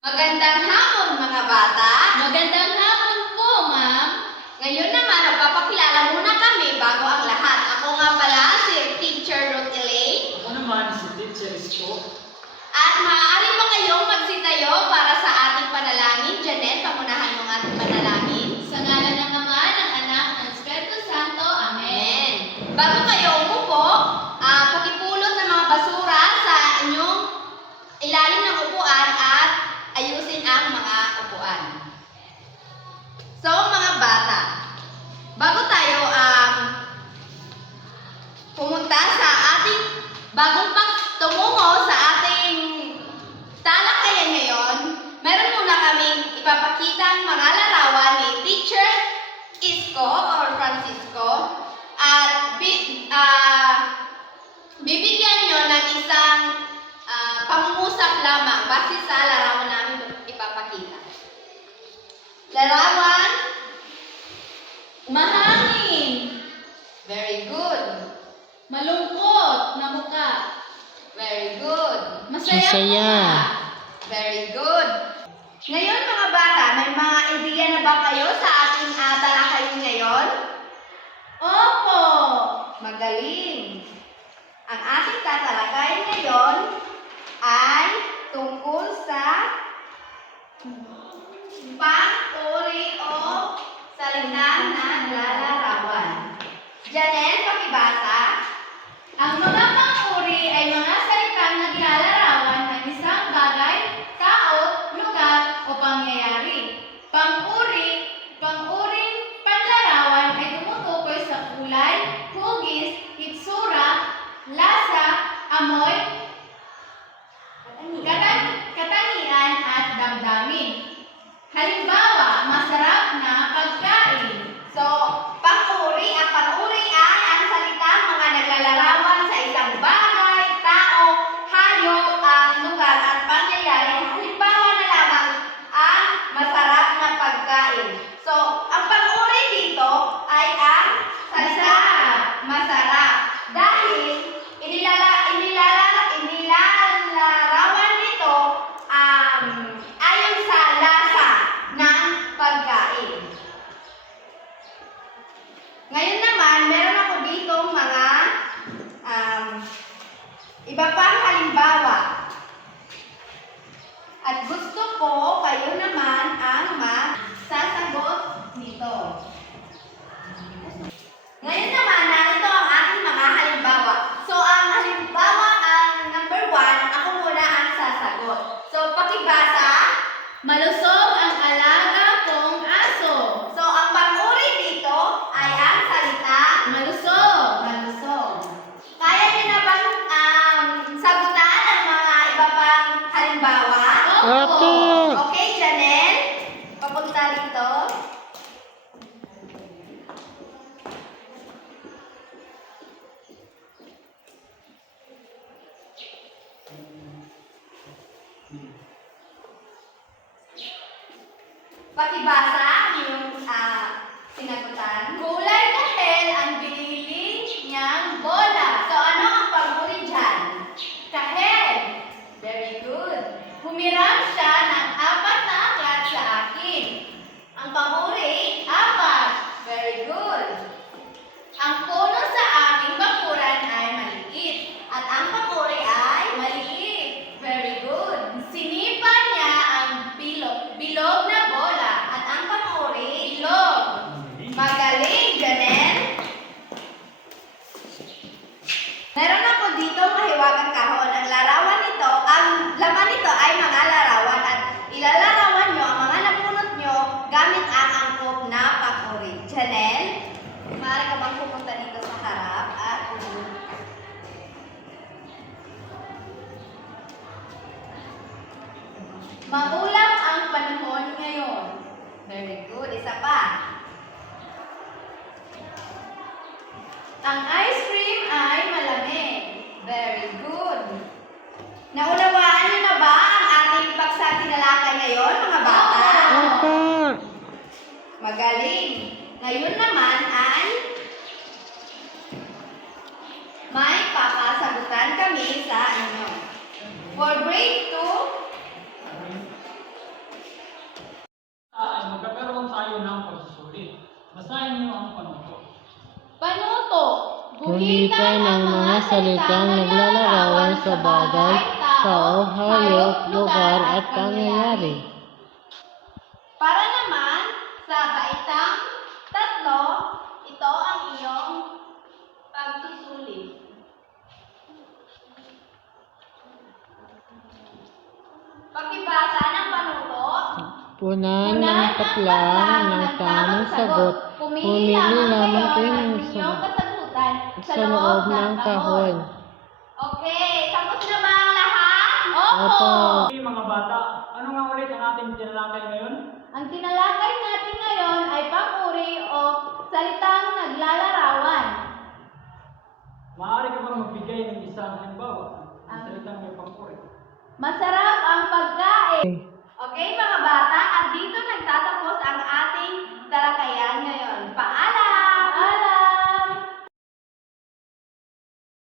Magandang hapon mga bata. Magandang hapon po, ma'am. Ngayon naman, magpapakilala muna kami bago ang lahat. Ako nga pala si Teacher Ruth Elaine. Ako naman si Teacher Isko. At maaari pa kayong magsitayo para sa ating panalangin. Janet, pamunahan mo ang ating panalangin. Sa ngalan ng Ama, ng Anak, ng Espiritu Santo. Amen. Amen. Bago kayo umupo, pakipulot ng mga basura sa inyong ilalim ng upuan at ayusin ang mga upuan. So, mga bata, bago tayo pumunta sa ating bagong tumungo sa ating talakayan ngayon, meron muna kaming ipapakitang mga larawan ni Teacher Isko or Francisco at bibigyan nyo ng isang pangungusap lamang base sa larawan namin ipapakita. Larawan, Mahangin. very good. Malungkot na mukha. Very good. Masaya. Very good. Ngayon mga bata, may mga ideya na ba kayo sa ating talakayin ngayon? Opo. Magaling. Ang ating tatalakayin ngayon ay tungkol sa pang-uri o salitang naglalarawan. Janet, pakibasa. Ang mga pang-uri ay mga salitang naglalarawan ng isang bagay, tao, lugar o pangyayari. Pang-uring panlarawan ay tumutukoy sa kulay, hugis, hitsura, lasa, amoy, katangian at damdamin. Halimbawa, masarap na pagkain. So, pang-uri, ang pang-uri ay ang salitang mga naglalarawan sa isang bagay, tao, hayop, lugar at pangyayari. Halimbawa na lamang ang masarap na pagkain. So, ang pang-uri dito ay ang salita masarap. Dahil inilalarawan nito ayon sa lasa ng pagkain. Ngayon naman, meron ako dito mga iba pang halimbawa. At gusto ko kayo naman ang magsasagot nito. Ngayon naman, narito ang ating mga halimbawa. So, ang halimbawa, ang number 1, ako muna ang sasagot. So, pakibasa. Malusog ang alaga kong aso. So, ang pang-uri dito ay ang salita Malusog. malusog. Kaya niyo na bang sagutan ang mga iba pang halimbawa? Opo. Okay, Janelle? Papunta rito. Pakibasa yung sinagutan. Kulay kahel ang binili niyang bola. So, ano ang pang-uri dyan? Kahel. Very good. Humiram siya ng 4 na aklat sa akin. Ang pang-uri, 4. very good. Ang puno sa aming bakuran ay maliit. At ang pang-uri ay Maliit. very good. Sinipa niya ang bilog na bola. At ang pang-uri, Bilog. magaling, Janelle. Meron ako dito mahiwagang kahon. Ang larawan nito, ang laman nito ay mga larawan at ilalarawan nyo ang mga napunot nyo gamit ang angkop na pang-uri. Janelle, maaari ka bang pumunta dito sa harap at Maulam ang panahon ngayon. very good. Isa pa. Ang ice cream ay malamig. Very good. Naunawaan niyo na ba ang ating paksa tinalakay ngayon, mga bata? Opo. Magaling. Ngayon naman ay may papasagutan kami sa inyo. For grade 2, pamamagitan ng mga salitang naglalarawan sa bagay, tao, hayop, lugar at pangyayari. Para naman sa baitang tatlo, ito ang iyong pagsusulit. Pakibasa ng panutot. Punan ng patlang ng tamang sagot. Pumili lamang kayo ng inyong kasagutan sa loob ng kahon. Okay, tapos na ba ang lahat? Opo. Okay, mga bata, ano nga ulit ang ating tinalakay ngayon? Ang tinalakay natin ngayon ay pang-uri o salitang naglalarawan. Maaari ka bang magbigay ng isang halimbawa ng salitang may pangkuri? Masarap ang pagkain.